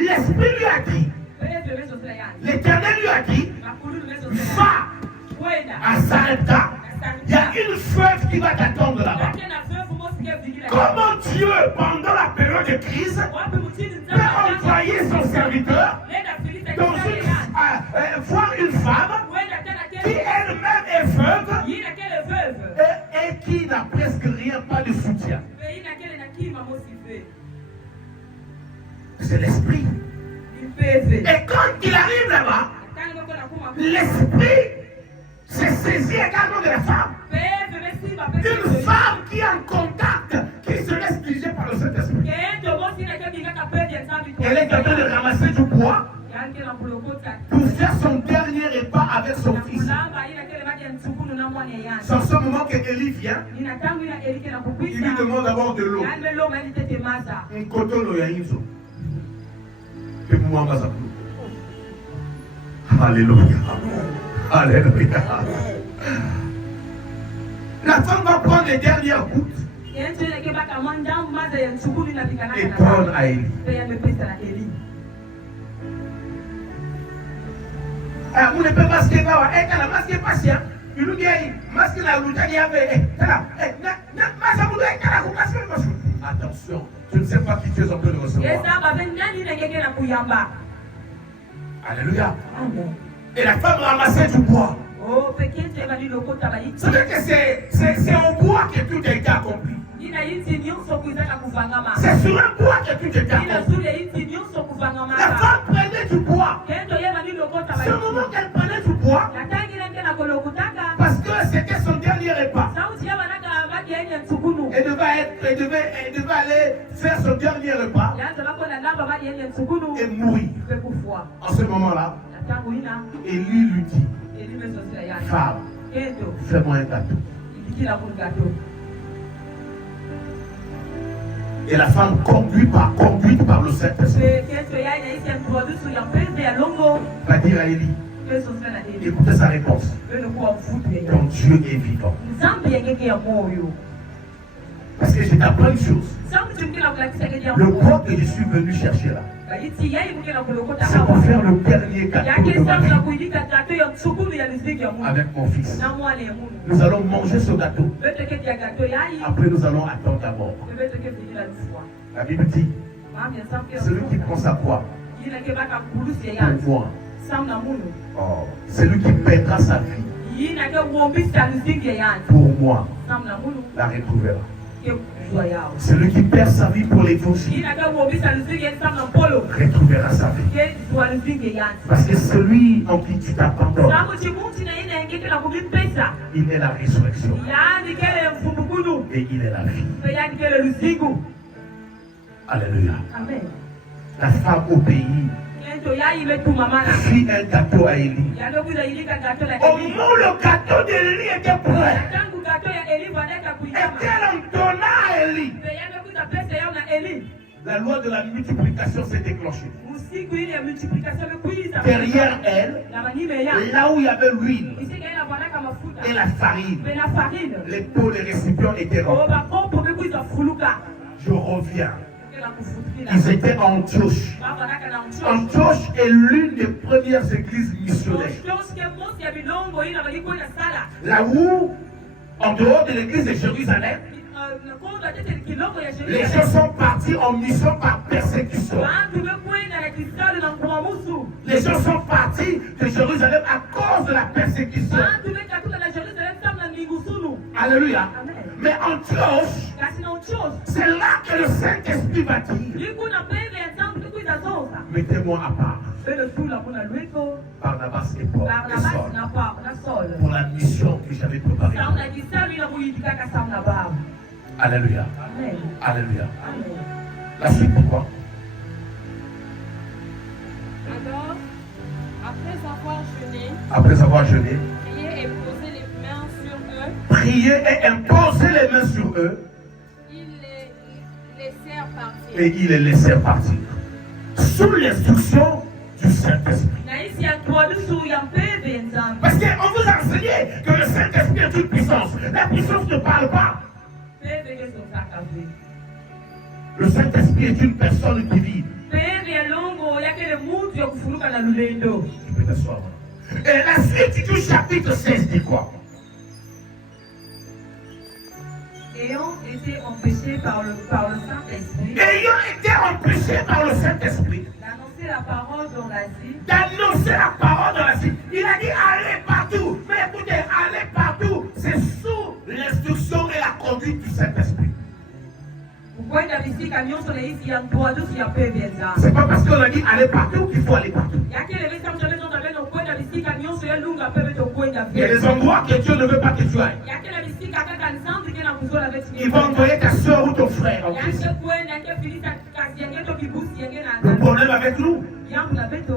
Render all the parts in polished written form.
l'Esprit lui a dit, l'Éternel lui a dit, va à Sarepta, il y a une feuve qui va t'attendre là-bas. Comment Dieu, pendant la période de crise, peut envoyer son serviteur voir une femme qui elle-même est veuve et qui n'a presque rien, pas de soutien. C'est l'Esprit. Et quand il arrive là-bas, l'Esprit s'est saisi également de la femme. Une femme qui est en contact, qui se laisse diriger par le Saint-Esprit. Elle est en train de ramasser du bois pour faire son dernier repas avec son fils. C'est en ce moment que Élie vient. Il lui demande d'abord de l'eau. Alléluia. Alléluia. La femme va prendre les dernières gouttes et prendre à Élie. On ne peut pas se passer. Il nous dit, attention, je ne sais pas qui tu es en train de recevoir. Alléluia. Et la femme ramassait du bois. C'est-à-dire que c'est au bois que tout a été accompli. C'est sur un bois que tout a été accompli. La femme prenait du bois. C'est au moment qu'elle prenait du bois, parce que c'était son dernier repas. Elle devait aller faire son dernier repas et mourir. En ce moment-là, Élie lui dit, femme, fais-moi un gâteau. Et la femme, conduite par le Saint-Esprit, va dire à Élie, écoutez sa réponse. Ton Dieu est vivant. Parce que je t'apprends une chose. Le bois que je suis venu chercher là, c'est pour faire le dernier gâteau de ma vie avec mon fils. Nous allons manger ce gâteau. Après nous allons attendre la mort. La Bible dit, celui qui prend sa croix pour moi, celui qui perdra sa vie pour moi, la retrouvera. Celui qui perd sa vie pour l'évangile retrouvera sa vie. Parce que celui en qui tu t'abandonnes, il est la résurrection et il est la vie. Alléluia. La femme au pays fit un gâteau à Élie. Au moment où le gâteau d'Élie était prêt, et qu'elle en donna à Élie, la loi de la multiplication s'est déclenchée. Derrière elle, là où il y avait l'huile et la farine, les pots, les récipients étaient remplis. Je reviens. Ils étaient à Antioche. Antioche est l'une des premières églises missionnaires. Là où, en dehors de l'église de Jérusalem, les gens sont partis en mission par persécution. Les gens sont partis de Jérusalem à cause de la persécution. Alléluia. Mais Antioche, c'est là que le Saint-Esprit va dire, mettez-moi à part Barnabas et Paul et Saul pour la mission que j'avais préparée. Alléluia. Alléluia. La suite, pourquoi? Alors, après avoir jeûné, prier et imposer les mains sur eux, et ils les laissèrent partir sous l'instruction du Saint-Esprit. Parce qu'on vous a enseigné que le Saint-Esprit est une puissance. La puissance ne parle pas. Le Saint-Esprit est une personne qui vit. Tu peux t'asseoir. Et la suite du chapitre 16 dit quoi? Ayant été empêchés par le Saint-Esprit. Ayant été empêchés par le Saint-Esprit. D'annoncer la parole dans l'Asie. D'annoncer la parole dans l'Asie. Il a dit allez partout. Mais écoutez, allez partout. C'est sous l'instruction et la conduite du Saint-Esprit. C'est pas parce qu'on a dit allez partout qu'il faut aller partout. Il y a des endroits que Dieu ne veut pas que tu ailles. Il va envoyer ta soeur ou ton frère en Christ. Le problème avec nous,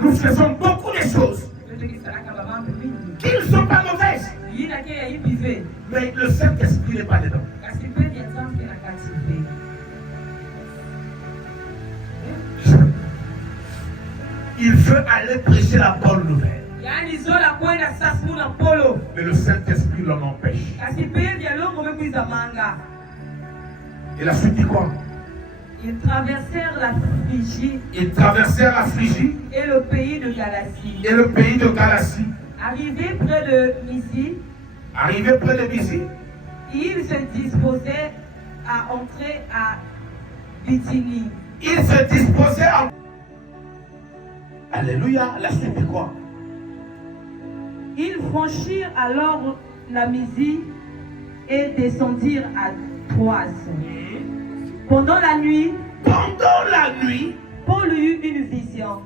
nous faisons beaucoup de choses qui ne sont pas mauvaises. Mais le Saint-Esprit n'est pas dedans. Il veut aller prêcher la bonne nouvelle. Mais le Saint-Esprit l'en empêche. Et la suite dit quoi? Ils traversèrent la Phrygie. Ils traversèrent la Phrygie. Et le pays de Galatie. Et le pays de Galatie. Arrivés près de Mysie. Arrivés près de Mysie. Ils se disposaient à entrer à Bithynie. Ils se disposaient à... Alléluia, la suite dit quoi? Ils franchirent alors la Mysie et descendirent à Troas. Pendant la nuit, Paul eut une vision.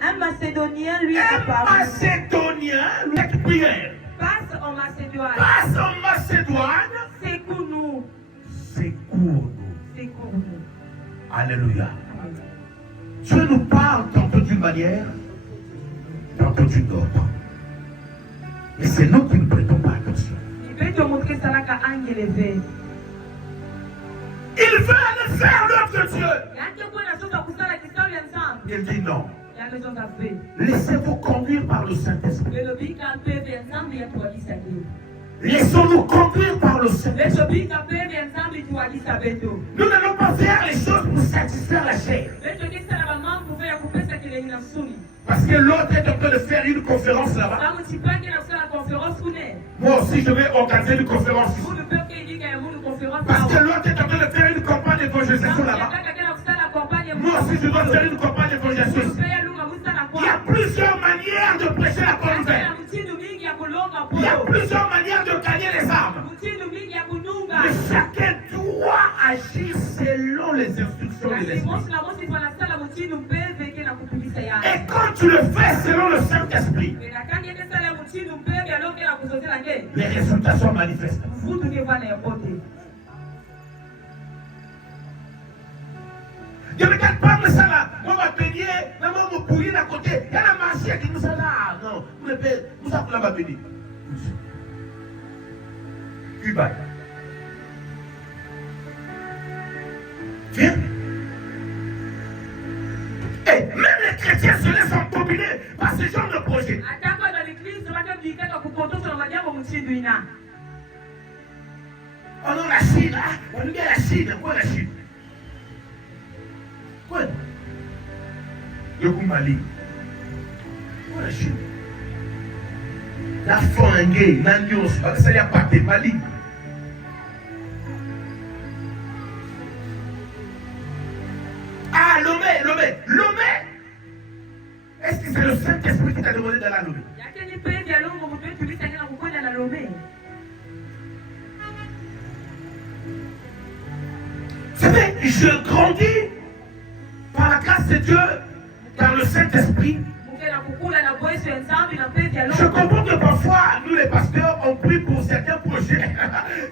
Un Macédonien lui apparut. Passe en Macédoine. Secours-nous. Alléluia. Dieu nous parle tantôt d'une manière, tantôt d'une autre. Et c'est nous qui ne prêtons pas attention. Il veut aller faire l'œuvre de Dieu. Il dit non. Laissez-vous conduire par le Saint-Esprit. Laissons-nous conduire par le Saint-Esprit. Nous n'allons pas faire les choses pour satisfaire la chair. Parce que l'autre est en train de faire une conférence là-bas. Moi aussi, je vais organiser une conférence ici. Parce que l'autre est en train de faire une campagne d'évangélisation là-bas. Moi aussi, je dois faire une campagne d'évangélisation ici. Il y a plusieurs manières de prêcher la bonne nouvelle. Il y a plusieurs manières de gagner les âmes. Mais chacun doit agir selon les instructions de l'Esprit. Et quand tu le fais selon le Saint-Esprit, les résultats sont manifestes. Je ne regarde pas ça là. On va payer, on va me bouiller à côté. Il y a la marché qui nous a là. Non, vous ne payez. Vous savez qu'on va payer. Cuba. Viens. Et même les chrétiens se laissent embobiner par ce genre de projet. Oh non, la Chine, on dit la Chine, quoi la Chine? Quoi? Le Mali. Quoi la Chine? La Fangé, l'Andios, ça n'y a pas de Mali. Ah, Lomé. Est-ce que c'est le Saint-Esprit qui t'a demandé d'aller à Lomé? Vous savez, je grandis par la grâce de Dieu dans le Saint-Esprit. Je comprends que parfois, nous les pasteurs, on prie pour certains projets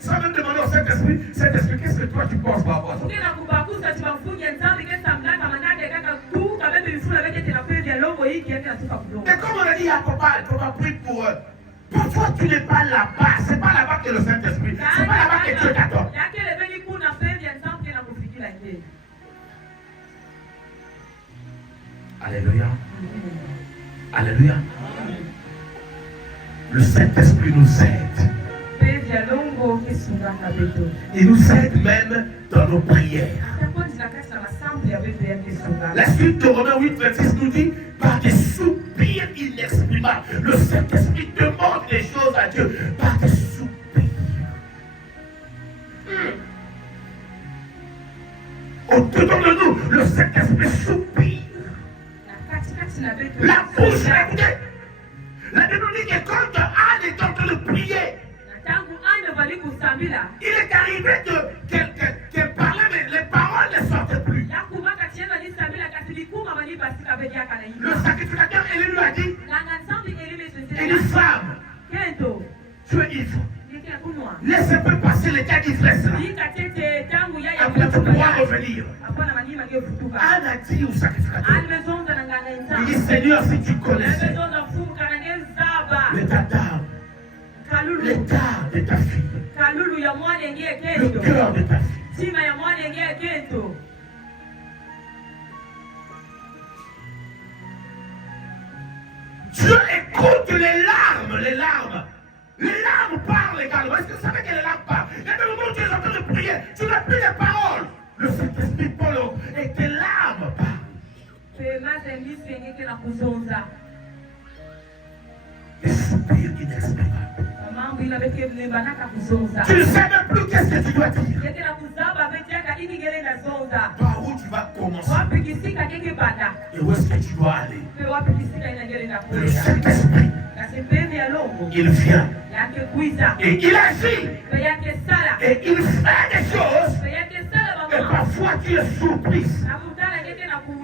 sans même demander au Saint-Esprit, Saint-Esprit, qu'est-ce que toi tu penses par rapport à ça? Mais comme on a dit, il faut pas prier pour eux. Parfois, tu n'es pas là-bas. C'est pas là-bas que le Saint-Esprit. C'est pas là-bas que Dieu t'attend. Alléluia. Alléluia. Le Saint-Esprit nous aide. Il nous aide même dans nos prières. La suite de Romains 8, 26 nous dit, par des soupirs inexprimables. Le Saint-Esprit demande des choses à Dieu par des soupirs. Au-dedans de nous, le Saint-Esprit soupire. La bouche est écoutée. La Bible dit que quand Anne est en train de prier, il est arrivé qu'elle parlait, mais les paroles ne sortaient plus. Le sacrificateur Élie lui a dit, il dit, femme, tu es ivre. Laisse un peu passer les cas d'ivresse là. Après tu pourras revenir. Anne a dit au sacrificateur, il dit, Seigneur, si tu connaissais l'état d'âme, l'état de ta fille, le cœur de ta fille, Dieu écoute les larmes, les larmes. Les larmes parlent également. Est-ce que vous savez que les larmes parlent? Il y a des moments où tu es en train de prier, tu n'as plus les paroles. Le Saint-Esprit parle et tes larmes parlent. Des soupirs inexprimables. Tu ne sais même plus qu'est-ce que tu dois dire. Par où tu vas commencer. Et où est-ce que tu dois aller. Le Saint-Esprit, il vient. Et il agit. Et il fait des choses. Et parfois tu es surprise.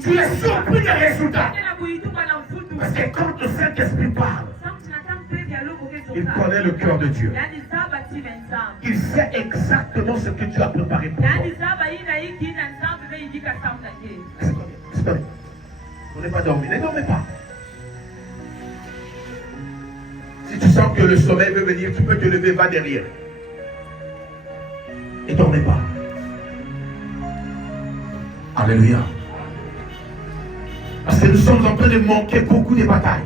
Tu es surpris des résultats. Parce que quand le Saint-Esprit parle, il connaît le cœur de Dieu. Il sait exactement ce que Dieu a préparé pour toi. On n'est pas dormi. Ne dormez pas. Si tu sens que le sommeil veut venir, tu peux te lever, va derrière. Et dormez pas. Alléluia. Parce que nous sommes en train de manquer beaucoup de batailles.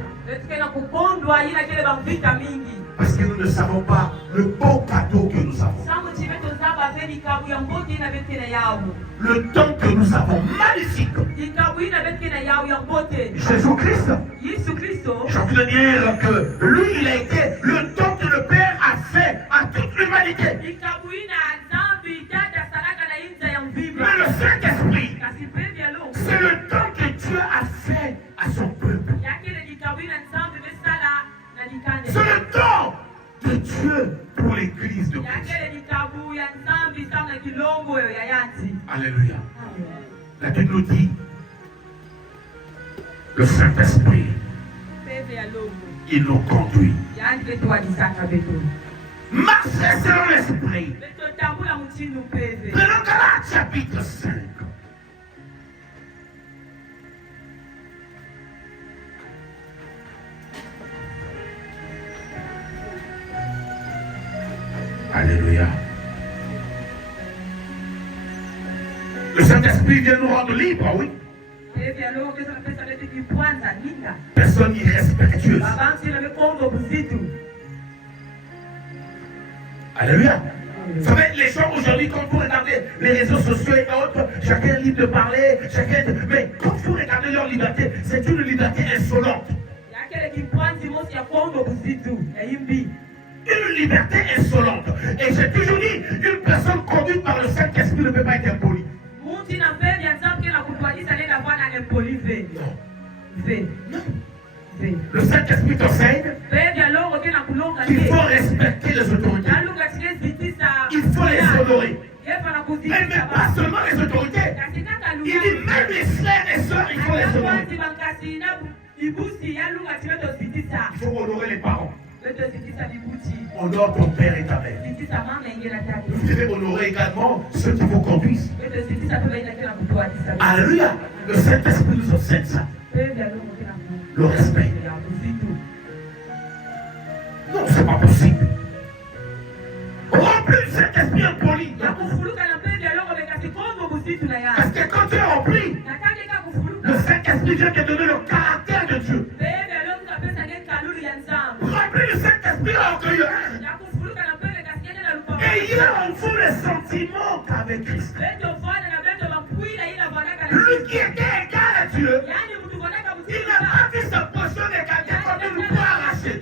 Parce que nous ne savons pas le beau cadeau que nous avons. Le temps que nous avons magnifique. Jésus-Christ. J'ai envie de dire que lui, il a été le don que le Père a fait à toute l'humanité. Mais le Saint-Esprit, c'est le don que Dieu a fait à son peuple. C'est le don de Dieu pour l'église de Christ. Alléluia. La Bible nous dit, le Saint-Esprit, il nous conduit. Marchez selon l'Esprit. Prenons Galates chapitre 5. Alléluia. Le Saint-Esprit vient nous rendre libres, oui. Personne irrespectueuse. Alléluia. Vous savez, les gens aujourd'hui, quand vous regardez les réseaux sociaux et autres, chacun est libre de parler, mais quand vous regardez leur liberté, c'est une liberté insolente. Une liberté insolente. Et j'ai toujours dit, une personne conduite par le Saint-Esprit ne peut pas être impolie. Non. Le Saint-Esprit t'enseigne qu'il faut respecter les autorités. Il faut les honorer. Mais pas seulement les autorités. Il dit même les frères et sœurs, il faut les honorer. Il faut honorer les parents. Honore ton père et ta mère. Vous devez honorer également ceux qui vous conduisent. Alléluia. Le Saint-Esprit nous enseigne ça. Le respect. Non, c'est pas possible. Remplis le Saint-Esprit impoli. Parce que quand tu es rempli, le Saint-Esprit vient te donner le caractère de Dieu. Remplis le Saint-Esprit orgueilleux. Ayez en vous les sentiments qu'avec Christ. Lui qui était égal à Dieu, il n'a pas vu sa portion égalité comme une poire arrachée.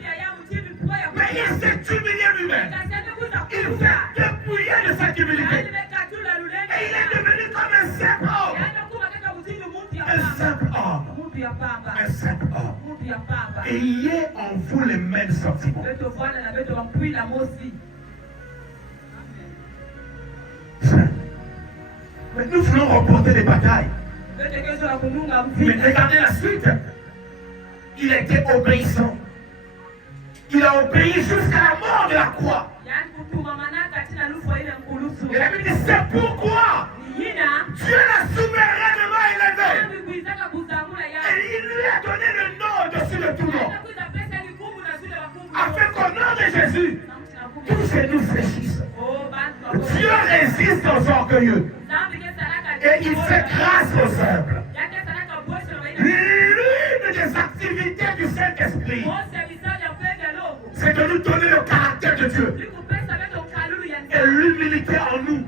Mais il s'est humilié lui-même. Il s'est dépouillé de sa humilité. Et il est devenu comme un simple homme. Un simple homme. Un simple homme. Ayez en vous les mêmes sentiments. Mais nous voulons remporter des batailles. Mais regardez la suite. Il était obéissant. Il a obéi jusqu'à la mort de la croix. Et la Bible dit, c'est pourquoi Dieu l'a souverainement élevé. Et il lui a donné le nom au-dessus de tout nom. Afin qu'au nom de Jésus, tous ces nous fléchissent. Dieu résiste aux orgueilleux. Et il fait grâce aux humbles. L'une des activités du Saint-Esprit, c'est de nous donner le caractère de Dieu. Et l'humilité en nous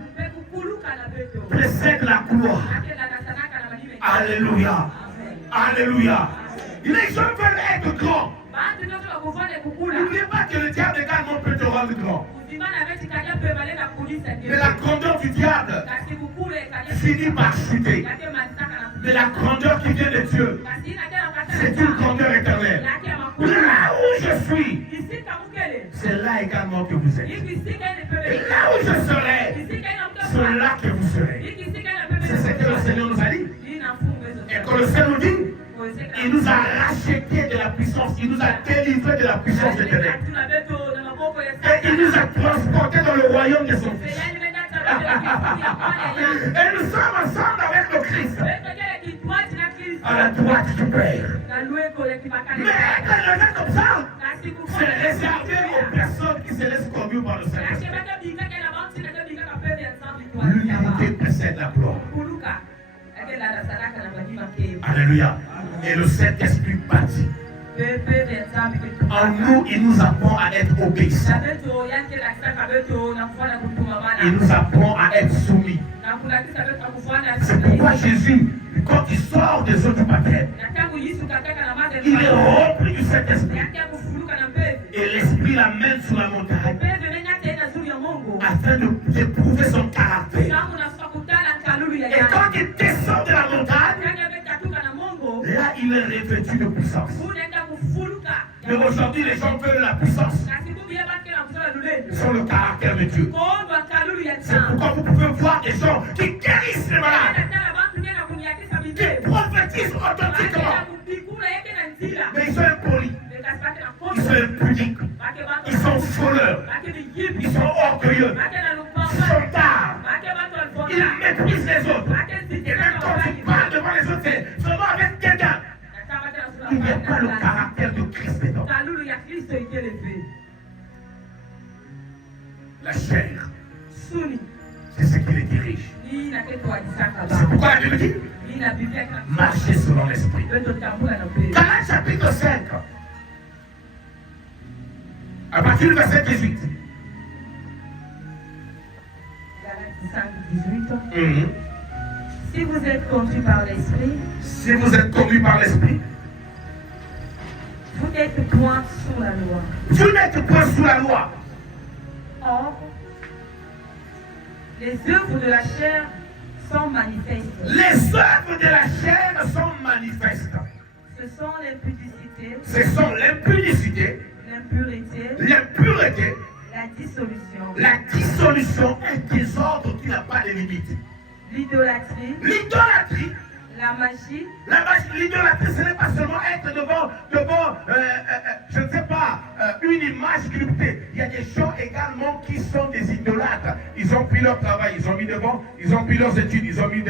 précède la gloire. Alléluia. Alléluia. Les gens veulent être grands. N'oubliez pas que le diable également peut te rendre grand. Mais la grandeur du diable finit par chuter. Mais la grandeur qui vient de Dieu, c'est une grandeur éternelle. Là où je suis, c'est là également que vous êtes. Et là où je serai, c'est là que vous serez. C'est ce que le Seigneur nous a dit. Et quand le Seigneur nous dit, il nous a racheté de la puissance, il nous a délivré de la puissance des ténèbres. Et il nous a transportés dans le royaume de son Fils. Et nous sommes ensemble avec le Christ. À la droite du Père. Mais être élevé comme ça, c'est réservé aux personnes qui se laissent conduire par le Seigneur. L'unité précède la gloire. Alléluia. Et le Saint-Esprit bâtit. En nous, il nous apprend à être obéissants. Il nous apprend à être soumis. C'est pourquoi Jésus, quand il sort des eaux du baptême, il est rempli du Saint-Esprit. Et l'Esprit l'amène sur la montagne afin d'éprouver son caractère. Et quand il descend de la montagne, là il est revêtu de puissance. Mais aujourd'hui les gens veulent la puissance sur le caractère de Dieu. C'est pourquoi vous pouvez voir des gens qui guérissent les malades, qui prophétisent authentiquement. Mais ils sont impolis, ils sont impudiques, ils sont voleurs, ils sont orgueilleux, ils sont tard, ils méprisent les autres. Et même quand tu parles devant les autres, c'est vraiment avec quelqu'un. Il n'y a pas le caractère de Christ dedans. La chair, c'est ce qui les dirige. C'est pourquoi la Bible dit marcher selon l'esprit. Galates chapitre 5, à partir du verset 18. Galates 5, 18. Si vous êtes conduits par l'esprit, vous n'êtes point sous la loi. Vous n'êtes point sous la loi. Or, les œuvres de la chair sont manifestes. Les œuvres de la chair sont manifestes. Ce sont l'impudicité, l'impureté, la dissolution, un désordre qui n'a pas de limite. l'idolâtrie, la magie. L'idolâtrie, ce n'est pas seulement être devant je ne sais pas, une image sculptée. Il y a des gens également qui sont des idolâtres. Ils ont pris leur travail, ils ont mis devant, ils ont pris leurs études, ils ont mis devant.